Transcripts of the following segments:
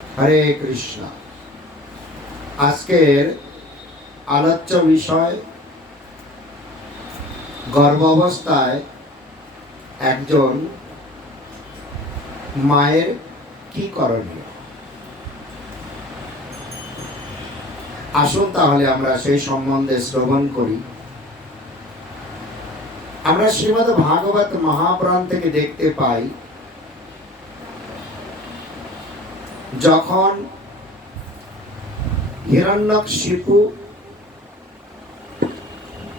হরে কৃষ্ণ। আজকের আলোচ্য বিষয় গর্ভাবস্থায় একজন মায়ের কি করণীয়? আসুন তাহলে আমরা সেই সম্বন্ধে শ্রবণ করি। আমরা শ্রীমদ ভাগবত মহাপুরাণ থেকে দেখতে পাই যখন হিরণ্যক হিরণ্যকশিপু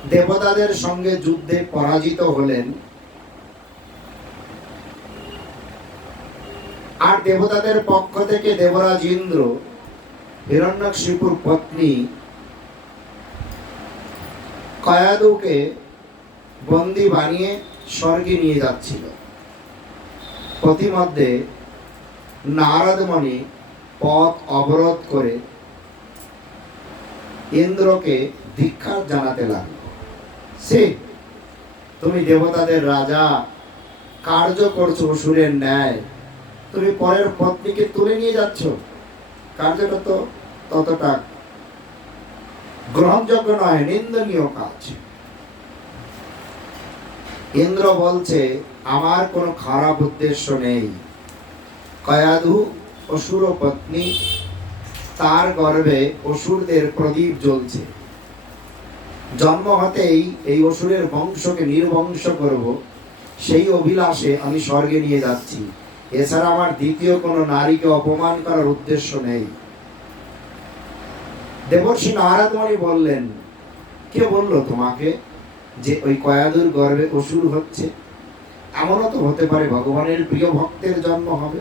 দেবতাদের সঙ্গে যুদ্ধে পরাজিত হলেন, আর দেবতাদের পক্ষ থেকে দেবরাজ ইন্দ্র, হিরণ্যক হিরণ্যকশিপুর পত্নী কয়াদুকে বন্দি বানিয়ে স্বর্গে নিয়ে যাচ্ছিল। প্রতিমধ্যে নারদমণি পথ অবরোধ করে ইন্দ্রকে ধিক্ষার জানাতে লাগল। সে তুমি দেবতাদের রাজা, কার্য করছ অসুরের ন্যায়। তুমি পরের পত্নীকে তুলে নিয়ে যাচ্ছ। কার্যটা তো ততটা গ্রহণযোগ্য নয়, নিন্দনীয় কাজ। ইন্দ্র বলছে, আমার কোনো খারাপ উদ্দেশ্য নেই। কয়াধু অসুর পত্নী, তার গর্ভে অসুরদের প্রদীপ জ্বলছে। জন্ম হতেই এই অসুরের বংশকে নির্বংশ করব, সেই অভিলাষে আমি স্বর্গে নিয়ে যাচ্ছি। এছাড়া আমার দ্বিতীয় কোনো নারীকে অপমান করার উদ্দেশ্য নেই। দেবর্ষী নারদমণি বললেন, কে বলল তোমাকে যে ওই কয়াদুর গর্ভে অসুর হচ্ছে? এমনও তো হতে পারে ভগবানের প্রিয় ভক্তের জন্ম হবে।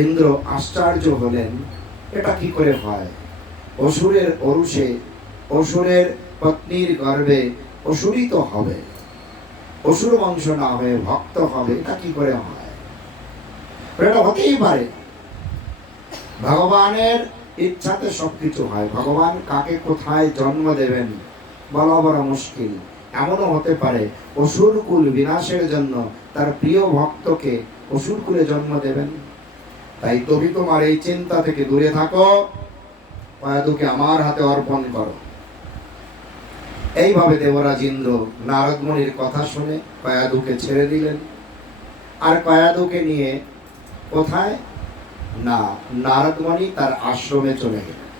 ইন্দ্র আশ্চর্য হলেন, এটা কি করে হয়? অসুরের অরুষে, অসুরের পত্নীর গর্ভে অসুরই তো হবে। অসুর বংশ না হয়ে ভক্ত হবে, এটা কি করে হয়? এটা হতেই পারে। ভগবানের ইচ্ছাতে সবকিছু হয়। ভগবান কাকে কোথায় জন্ম দেবেন বলা বড় মুশকিল। এমনও হতে পারে অসুর কুল বিনাশের জন্য তার প্রিয় ভক্তকে অসুর কুলে জন্ম দেবেন। তাই তুমি তোমার এই চিন্তা থেকে দূরে থাকো। পায়াদুকে আমার হাতে অর্পণ করো। এইভাবে দেবরাজ ইন্দ্র নারদমণির কথা শুনে পায়াদুকে ছেড়ে দিলেন। আর পায়াদুকে নিয়ে কোথায়? না, নারদমণি তার আশ্রমে চলে গেলেন।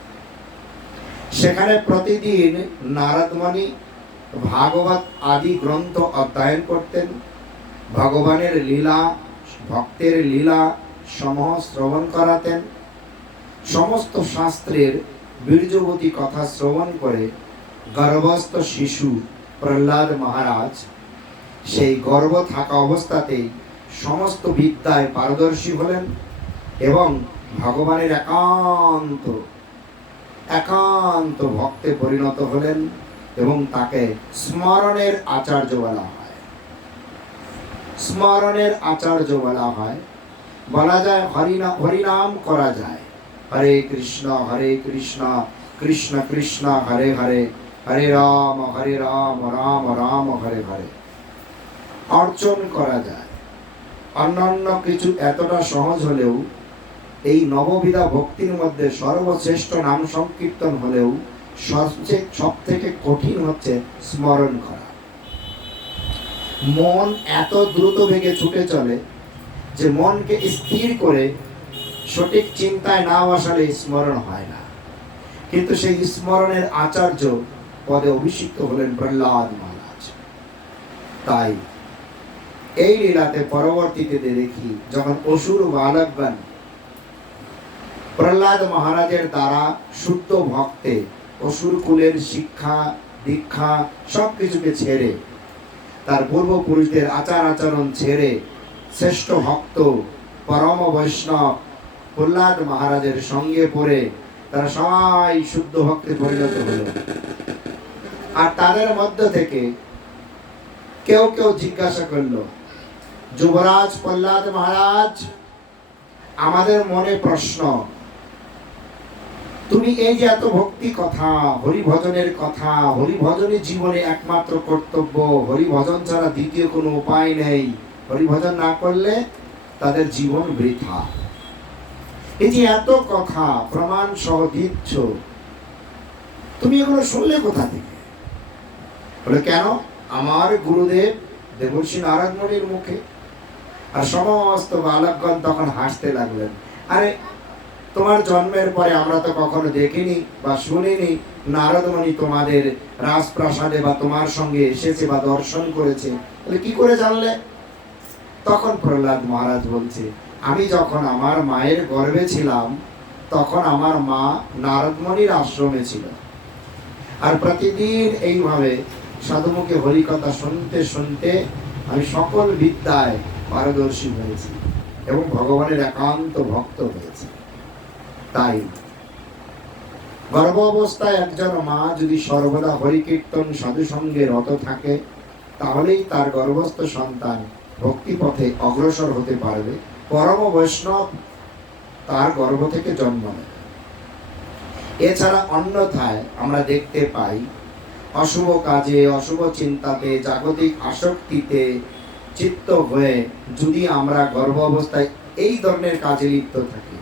সেখানে প্রতিদিন নারদমণি ভাগবত আদি গ্রন্থ অধ্যয়ন করতেন। ভগবানের লীলা, ভক্তের লীলা সমূহ শ্রবণ করাতেন। সমস্ত শাস্ত্রের বীর্যবতী কথা শ্রবণ করে গর্ভস্থ শিশু প্রহ্লাদ মহারাজ সেই গর্ভ থাকা অবস্থাতেই সমস্ত বিদ্যায় পারদর্শী হলেন এবং ভগবানের একান্ত একান্ত ভক্তে পরিণত হলেন এবং তাকে স্মরণের আচার্য বলা হয়। স্মরণের আচার্য বলা হয় বলা যায়, হরিনা, হরিনাম করা যায়। হরে কৃষ্ণ হরে কৃষ্ণ কৃষ্ণ কৃষ্ণ, হরে হরে হরে রাম হরে রাম রাম রাম, হরে হরে। অর্চন করা যায়। অন্যান্য কিছু এতটা সহজ হলেও, এই নববিধা ভক্তির মধ্যে সর্বশ্রেষ্ঠ নাম সংকীর্তন হলেও সবচেয়ে সব থেকে কঠিন হচ্ছে স্মরণ করা। মন এত দ্রুত বেগে ছুটে চলে যে মনকে স্থির করে সঠিক চিন্তায় না বসালে স্মরণ হয় না। কিন্তু সেই স্মরণের আচার্য পদে অভিষিক্ত হলেন প্রহ্লাদ মহারাজ। তাই এই লীলাতে পরবর্তীতে দেখি যখন অসুর বালকগণ প্রহ্লাদ মহারাজের দ্বারা শুদ্ধ ভক্তে অসুর কুলের শিক্ষা, দীক্ষা সব কিছুকে ছেড়ে তার পূর্বপুরুষদের আচার আচরণ ছেড়ে শ্রেষ্ঠ ভক্ত পরম বৈষ্ণব প্রহ্লাদ মহারাজের সঙ্গে পড়ে তারা সবাই শুদ্ধ ভক্তে পরিণত হলো। আর তাদের মধ্য থেকে কেউ কেউ জিজ্ঞাসা করল, যুবরাজ প্রহ্লাদ মহারাজ, আমাদের মনে প্রশ্ন, তুমি এই যে এত ভক্তি কথা হরি ভজনের কথা হরি ভজনই জীবনে একমাত্র কর্তব্য হরি ভজন ছাড়া দ্বিতীয় কোনো উপায় নেই। হরি ভজন না করলে তাদের জীবন বৃথা। যে এত কথা, প্রমাণ সহ দিচ্ছ। তুমি এগুলো শুনলে কোথা থেকে? বলে, কেন? আমার গুরুদেব দেবর্ষী নারায়ণমণির মুখে। আর সমস্ত বালকগণ তখন হাসতে লাগলেন। আরে, তোমার জন্মের পরে আমরা তো কখনো দেখিনি বা শুনিনি নারদমণি তোমাদের রাজপ্রাসাদে বা তোমার সঙ্গে এসেছে বা দর্শন করেছে। তাহলে কি করে জানলে? তখন প্রহ্লাদ মহারাজ বলছে, আমি যখন আমার মায়ের গর্ভে ছিলাম, তখন আমার মা নারদমণির আশ্রমে ছিল। আর প্রতিদিন এইভাবে সাধুমুখে হরিকথা শুনতে শুনতে আমি সকল বিদ্যায় পারদর্শী হয়েছি এবং ভগবানের একান্ত ভক্ত হয়েছি। তাই গর্ভ অবস্থায় একজন মা যদি সর্বদা হরিকীর্তন সাধু সঙ্গে রত থাকে, তাহলেই তার গর্ভস্থ সন্তান ভক্তিপথে অগ্রসর হতে পারবে, পরম বৈষ্ণব তার গর্ভ থেকে জন্ম নেবে এছাড়া অন্যথায় আমরা দেখতে পাই, অশুভ কাজে, অশুভ চিন্তাতে, জাগতিক আসক্তিতে চিত্ত হয়ে যদি আমরা গর্ভ অবস্থায় এই ধরনের কাজে লিপ্ত থাকি,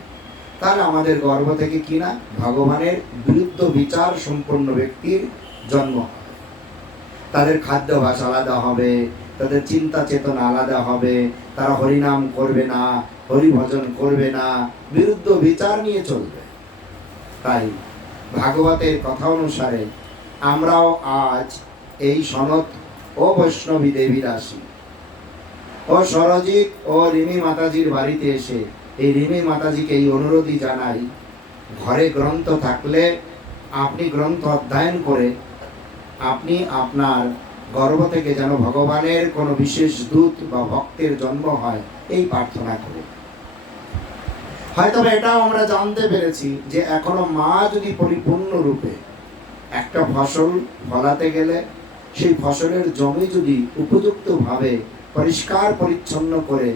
তাহলে আমাদের গর্ভ থেকে কিনা ভগবানের বিরুদ্ধ বিচার সম্পন্ন ব্যক্তির জন্ম হবে তাদের খাদ্যাভাস আলাদা হবে তাদের চিন্তা চেতনা আলাদা হবে, তারা হরিনাম করবে না, হরিভজন করবে না, বিরুদ্ধ বিচার নিয়ে চলবে। তাই ভাগবতের কথা অনুসারে আমরাও আজ এই সনত ও বৈষ্ণবী দেবীর আসি। ও সরজিৎ ও রিমি মাতাজির বাড়িতে এসে এই রিমি মাতাজিকে এই অনুরোধই জানাই, ঘরে গ্রন্থ থাকলে আপনি গ্রন্থ অধ্যয়ন করে আপনি আপনার গর্ভ থেকে যেন ভগবানের কোনো বিশেষ দূত বা ভক্তের জন্ম হয়, এই প্রার্থনা করে। হয়তো এটাও আমরা জানতে পেরেছি যে এখনও মা যদি পরিপূর্ণ রূপে একটা ফসল ফলাতে গেলে, সেই ফসলের জমি যদি উপযুক্তভাবে পরিষ্কার পরিচ্ছন্ন করে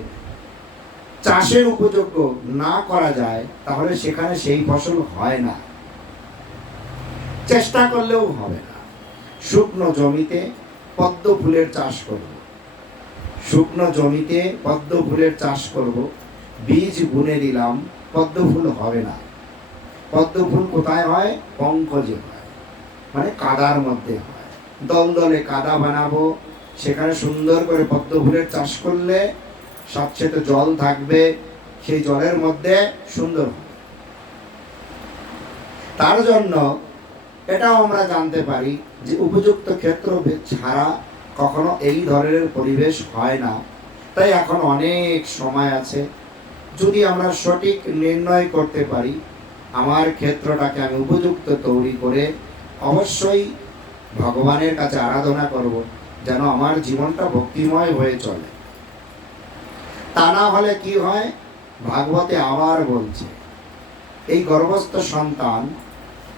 চাষের উপযোগ্য না করা যায়, তাহলে সেখানে সেই ফসল হয় না। চেষ্টা করলেও হবে না। শুকনো জমিতে পদ্ম ফুলের চাষ করব। শুকনো জমিতে পদ্ম ফুলের চাষ করব। বীজ বুনে দিলাম, পদ্ম ফুল হবে না। পদ্ম ফুল কোথায় হয়? পঙ্কজে হয়। মানে কাদার মধ্যে হয়। দলদলে কাদা বানাবো। সেখানে সুন্দর করে পদ্ম ফুলের চাষ করলে স্বচ্ছেতে জল থাকবে। সেই জলের মধ্যে সুন্দর তার জন্য এটাও আমরা জানতে পারি যে উপযুক্ত ক্ষেত্র ছাড়া কখনো এই ধরনের পরিবেশ হয় না। তাই এখন অনেক সময় আছে। যদি আমরা সঠিক নির্ণয় করতে পারি, আমার ক্ষেত্রটাকে আমি উপযুক্ত তৈরি করে অবশ্যই ভগবানের কাছে আরাধনা করব যেন আমার জীবনটা ভক্তিময় হয়ে চলে। তা না হলে কি হয়? ভাগবতে আবার বলছে, এই গর্ভস্থ সন্তান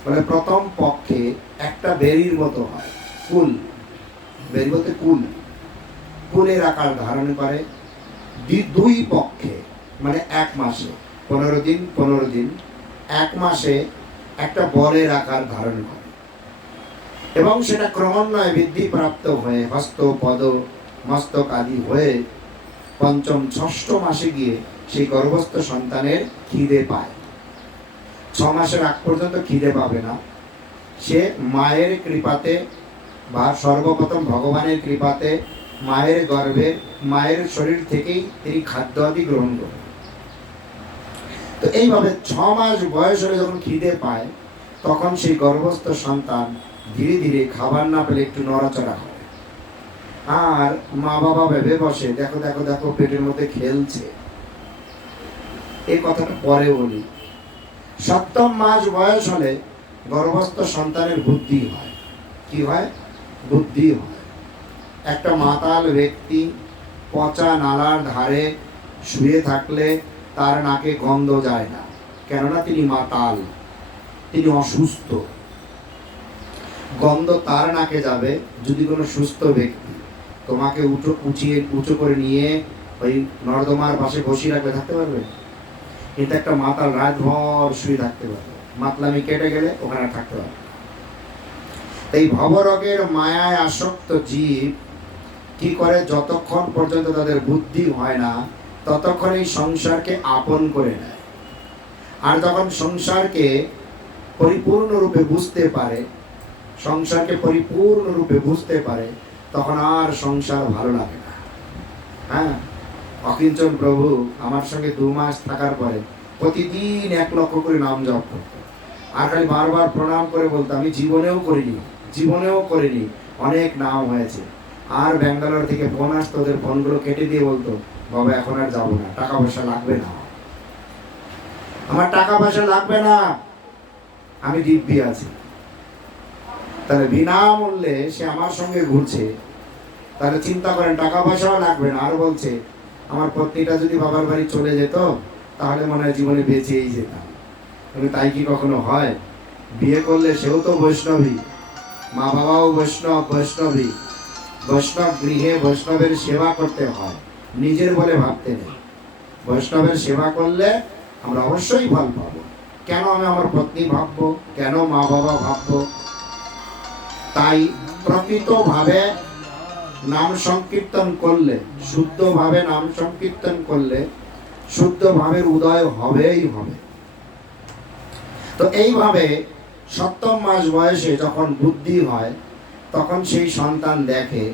বলে প্রথম পক্ষে একটা বেরির মতো হয়, কুল। বেরি বলতে কুল। কুলের আকার ধারণ করে দুই- দুই পক্ষে মানে এক মাসে। পনেরো দিন পনেরো দিন। এক মাসে একটা বলের আকার ধারণ করে। এবং সেটা ক্রমান্বয়ে বৃদ্ধি প্রাপ্ত হয়ে হস্ত, পদ, মস্তক আদি হয়ে পঞ্চম, ষষ্ঠ মাসে গিয়ে সেই গর্ভস্থ সন্তানের খিদে পায়। ছ মাসের আগ পর্যন্ত খিদে পাবে না। সে মায়ের কৃপাতে বা সর্বপ্রথম ভগবানের কৃপাতে মায়ের গর্ভে, মায়ের শরীর থেকেই তিনি খাদ্য আদি গ্রহণ করবে তো এইভাবে ছ মাস বয়স হলে যখন খিদে পায়, তখন সেই গর্ভস্থ সন্তান ধীরে ধীরে খাবার না পেলে একটু নড়াচড়া হয়। আর মা বাবা ভেবে বসে, দেখো দেখো দেখো, পেটের মধ্যে খেলছে। এই কথাটা পরে বলি। সপ্তম মাস বয়স হলে গর্ভস্থ সন্তানের বুদ্ধি হয়। কি হয়? বুদ্ধি হয়। একটা মাতাল ব্যক্তি পচা নালার ধারে শুয়ে থাকলে তার নাকে গন্ধ যায় না, কেননা তিনি মাতাল, তিনি অসুস্থ। গন্ধ তার নাকে যাবে যদি কোনো সুস্থ ব্যক্তি তোমাকে উঁচু, উঁচিয়ে, উঁচু করে নিয়ে ওই নর্দমার পাশে বসিয়ে রাখবে, থাকতে পারবে? কিন্তু একটা মাতাল রাতভর শুয়ে থাকতে পারবে মাতলামি কেটে গেলে ওখানে থাকতে পারবে না। এই ভবরগের মায়ায় আসক্ত জীব কি করে যতক্ষণ পর্যন্ত তাদের বুদ্ধি হয় না, ততক্ষণ এই সংসারকে আপন করে নেয়। আর যখন সংসারকে পরিপূর্ণরূপে বুঝতে পারে, সংসারকে পরিপূর্ণরূপে বুঝতে পারে, তখন আর সংসার ভালো লাগে না। হ্যাঁ? অকিঞ্চন প্রভু আমার সঙ্গে দু মাস থাকার পরে প্রতিদিন এক লক্ষ করে নাম জপ করতো আর খালি বারবার প্রণাম করে বলতো আমি জীবনেও করিনি জীবনেও করিনি, অনেক নাম হয়েছে। আর ব্যাঙ্গালোর থেকে ফোন আসতো, ওদের ফোনগুলো কেটে দিয়ে বলতো, বাবা, এখন আর যাব না, টাকা পয়সা লাগবে না। আমার টাকা পয়সা লাগবে না। আমি দিব্যি আছি। তাহলে বিনামূল্যে সে আমার সঙ্গে ঘুরছে। তাহলে চিন্তা করেন, টাকা পয়সাও লাগবে না। আর বলছে আমার পত্নীটা যদি বাবার বাড়ি চলে যেত, তাহলে মনে হয় জীবনে বেঁচেই যেতাম। তাই কি কখনো হয়? বিয়ে করলে সেও তো বৈষ্ণবী মা বাবাও বৈষ্ণব, বৈষ্ণবী। বৈষ্ণব গৃহে বৈষ্ণবের সেবা করতে হয়, নিজের বলে ভাবতে নেই। বৈষ্ণবের সেবা করলে আমরা অবশ্যই ফল পাব। কেন আমি আমার পত্নী ভাববো? কেন মা বাবা ভাববো? তাই প্রকৃতভাবে নাম সংকীর্তন করলে, শুদ্ধভাবে নাম সংকীর্তন করলে শুদ্ধ ভাবের উদয় হবেই হবে। তো এইভাবে সপ্তম মাস বয়সে যখন বুদ্ধি হয়, তখন সেই সন্তান দেখে,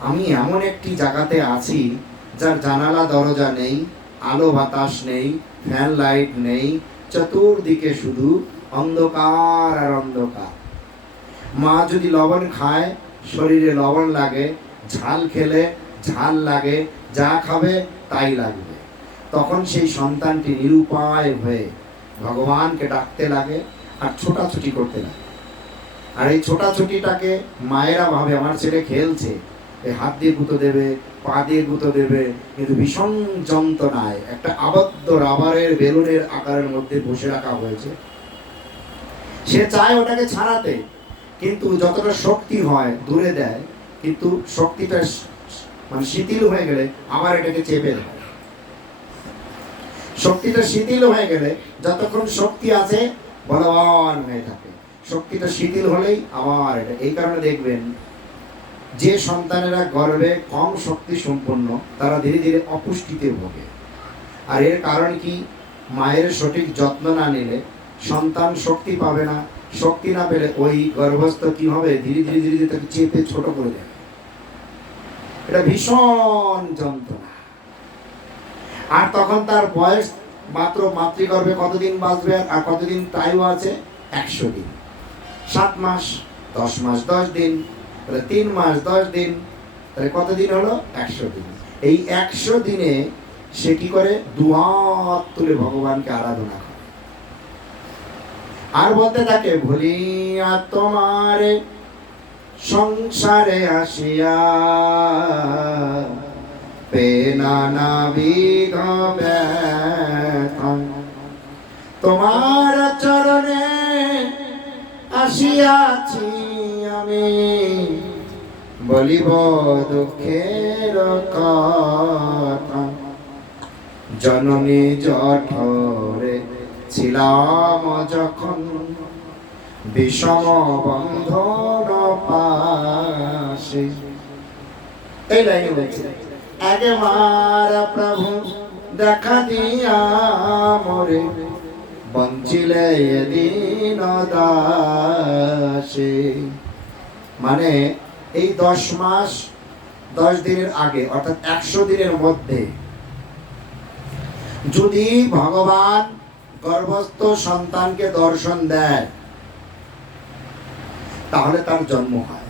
আমি এমন একটি জায়গাতে আছি, যার জানালা দরজা নেই, আলো বাতাস নেই, ফ্যান লাইট নেই, চতুর্দিকে শুধু অন্ধকার আর অন্ধকার। মা যদি লবণ খায়, শরীরে লবণ লাগে ঝাল খেলে ঝাল লাগে, যা খাবে তাই লাগবে। তখন সেই সন্তানটি নিরুপায় হয়ে ভগবানকে ডাকতে লাগে আর ছোটাছুটি করতে লাগে। আর এই ছোটাছুটিটাকে মায়েরা ভাবে, আমার ছেলে খেলছে এই হাত দিয়ে গুঁতো দেবে, পা দিয়ে গুঁতো দেবে। কিন্তু ভীষণ যন্ত্রণায় একটা আবদ্ধ রাবারের বেলুনের আকারের মধ্যে বসে রাখা হয়েছে। সে চায় ওটাকে ছাড়াতে, কিন্তু যতটা শক্তি হয়, দূরে দেয় কিন্তু শক্তিটা মানে শিথিল হয়ে গেলে আবার এটাকে চেপে ধরে শক্তিটা শিথিল হয়ে গেলে যতক্ষণ শক্তি আছে, বলবান হয়ে থাকে। শক্তিটা শিথিল হলেই আবার এটা। এই কারণে দেখবেন, যে সন্তানেরা গর্ভে কম শক্তি সম্পন্ন, তারা ধীরে ধীরে অপুষ্টিতে ভোগে। আর এর কারণ কি? মায়ের সঠিক যত্ন না নিলে সন্তান শক্তি পাবে না। শক্তি না পেলে ওই গর্ভস্থ কি হবে? ধীরে ধীরে ধীরে ধীরে তাকে চেপে ছোট করে দেবে। এটা ভীষণ যন্ত্রণা। আর তখন তার বয়স মাত্র মাতৃগর্ভে কতদিন বাঁচবে আর কতদিন তাইও আছে? একশো দিন। সাত মাস, দশ মাস, দশ দিন, তাহলে তিন মাস, দশ দিন, তাহলে কতদিন হলো? একশো দিন। এই একশো দিনে সে কি করে? দুহাত তুলে ভগবানকে আরাধনা করে। আর বলতে থাকে, ভুলিয়া তোমারে সংসারে আসিয়া পে নানা বিধ তোমার চরণে আসিয়াছি আমি, বলিব দুঃখের কথা। জননী জঠরে ছিলাম যখন বিষম বন্ধন পাশে এই বলছে মারা প্রভু দেখা দিয়া মোরে, বঞ্চিলে এদিন দাসে। মানে এই দশ মাস, দশ দিনের আগে, অর্থাৎ একশো দিনের মধ্যে, যদি ভগবান গর্ভস্থ সন্তানকে দর্শন দেয় তাহলে তার জন্ম হয়।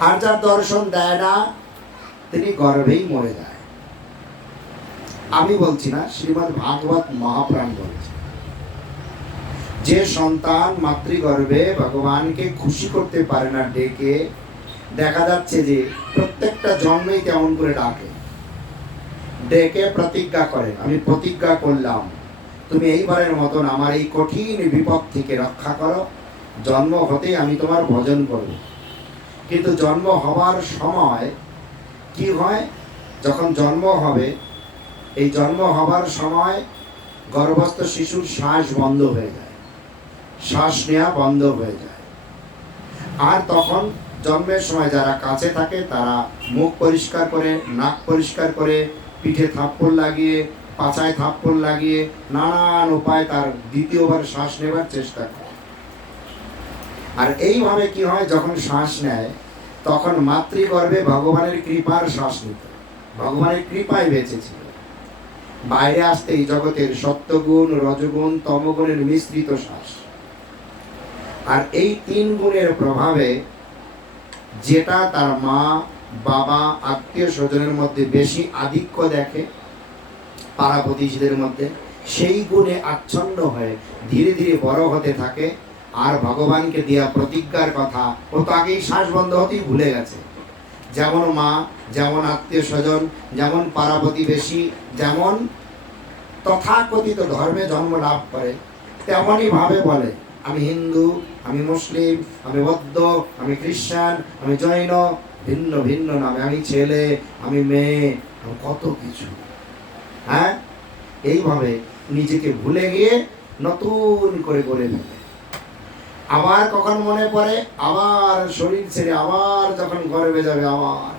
আর যার দর্শন দেয় না, তিনি গর্ভেই মরে যায়। আমি বলছি না, শ্রীমদ ভাগবত মহাপ্রাণ বলেছে। যে সন্তান মাতৃগর্ভে ভগবানকে খুশি করতে পারে না, ডেকে, দেখা যাচ্ছে যে প্রত্যেকটা জন্মেই কেমন করে ডাকে। ডেকে প্রতিজ্ঞা করে, আমি প্রতিজ্ঞা করলাম। তুমি এইবারের মতন আমার এই কঠিন বিপদ থেকে রক্ষা করো। জন্ম হতেই আমি তোমার ভজন করব। কিন্তু জন্ম হওয়ার সময় কি হয়? যখন জন্ম হবে, এই জন্ম হবার সময় গর্ভস্থ শিশুর শ্বাস বন্ধ হয়ে যায়। শ্বাস নেওয়া বন্ধ হয়ে যায়। আর তখন জন্মের সময় যারা কাছে থাকে, তারা মুখ পরিষ্কার করে, নাক পরিষ্কার করে, পিঠে থাপ্পড় লাগিয়ে, পাছায় থাপ্পড় লাগিয়ে, নানান উপায় তার দ্বিতীয়বার শ্বাস নেবার চেষ্টা করে। আর এইভাবে কি হয়, যখন শ্বাস নেয়, তখন মাতৃগর্ভে ভগবানের কৃপার শ্বাস নিত। ভগবানের কৃপায় বেঁচেছিল। বাইরে আসতে এই জগতের সত্যগুণ, রজগুণ, তমগুণের মিশ্রিত শ্বাস। আর এই তিন গুণের প্রভাবে যেটা তার মা, বাবা, আত্মীয় স্বজনের মধ্যে বেশি আধিক্য দেখে, পাড়া প্রতিবেশীদের মধ্যে, সেই গুণে আচ্ছন্ন হয়ে ধীরে ধীরে বড় হতে থাকে। আর ভগবানকে দেওয়া প্রতিজ্ঞার কথা, ও তো আগেই শ্বাস বন্ধ হতেই ভুলে গেছে। যেমন মা, যেমন আত্মীয় স্বজন, যেমন পাড়া প্রতিবেশী যেমন তথাকথিত ধর্মে জন্ম লাভ করে, তেমনই ভাবে বলে, আমি হিন্দু, আমি মুসলিম, আমি বৌদ্ধ, আমি খ্রিস্টান, আমি জৈন, ভিন্ন ভিন্ন নামে, আমি ছেলে, আমি মেয়ে কত কিছু। হ্যাঁ? এইভাবে নিজেকে ভুলে গিয়ে নতুন করে গড়ে নেবে আবার কখন মনে পড়ে? আবার শরীর ছেড়ে আবার যখন গর্বে যাবে আবার।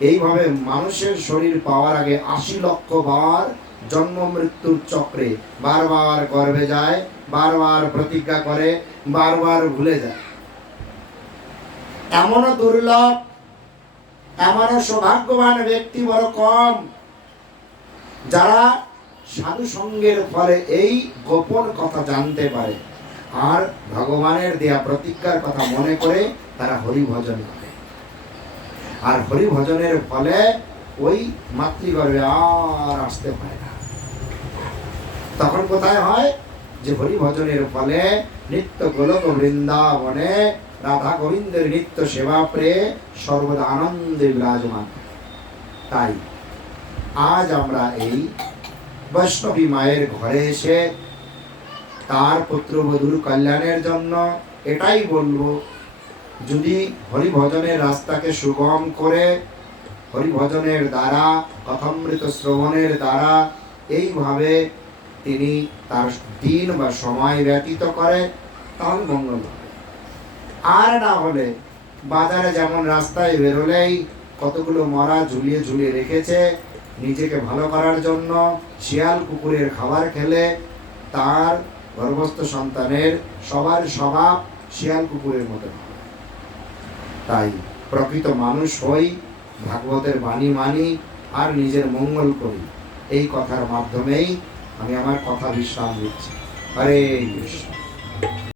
এইভাবে মানুষের শরীর পাওয়ার আগে আশি লক্ষ বার জন্ম মৃত্যুর চক্রে বারবার গর্ভে যায়, বারবার প্রতিজ্ঞা করে, বারবার ভুলে যায়। এমনও দুর্লভ, এমনও সৌভাগ্যবান ব্যক্তি বড় কম, যারা সাধু সঙ্গের ফলে এই গোপন কথা জানতে পারে। আর ভগবানের দেয়া প্রতিজ্ঞার কথা মনে করে তারা হরি ভজন করে। আর হরি ভজনের ফলে ওই মাতৃগর্ভে আর আসতে পারে না। তখন কোথায় হয়? যে হরি ভজনের ফলে নিত্য গোলক বৃন্দাবনে রাধা গোবিন্দের নিত্য সেবা প্রে সর্বদা আনন্দে বিরাজমান। তাই আজ আমরা এই বৈষ্ণবী মায়ের ঘরে এসে তার পুত্রবধূর কল্যাণের জন্য এটাই বলব, যদি হরিভজনের রাস্তাকে সুগম করে, হরিভজনের দ্বারা, কথামৃত শ্রবণের দ্বারা, এইভাবে তিনি তার দিন বা সময় ব্যতীত করে, তাহলে মঙ্গল হবে। আর না হলে বাজারে যেমন রাস্তায় বেরোলেই কতগুলো মরা ঝুলিয়ে ঝুলিয়ে রেখেছে, নিজেকে ভালো করার জন্য শিয়াল কুকুরের খাবার খেলে তার গর্ভস্থ সন্তানের সবার স্বভাব শিয়াল কুকুরের মতো। তাই প্রকৃত মানুষ হই, ভাগবতের বাণী মানি আর নিজের মঙ্গল করি। এই কথার মাধ্যমেই আমি আমার কথা বিশ্রাম দিচ্ছি হরে কৃষ্ণ।